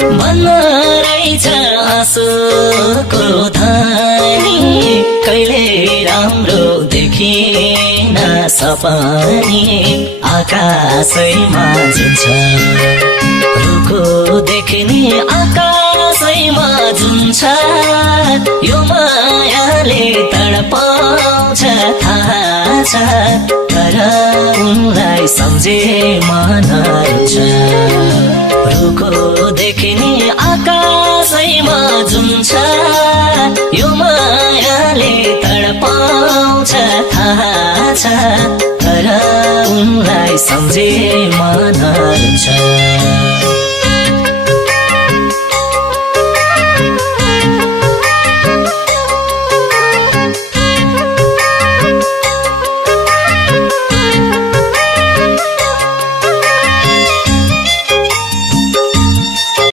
मनमा रहेछ आँसुको धानी कहिले राम्रो देखिन सपनी आकाशैमा जुन्छ रुखो देख्ने आकाशैमा जुन्छ यो मायाले तडपाउँछ थाहा छ तर उनलाई सम्झे मन रुन्छ रुखो देख्ने आकाशैमा जुन्छ यो मायाले तडपाउँछ थाहा छ तर उनलाई सम्झे मन रुन्छ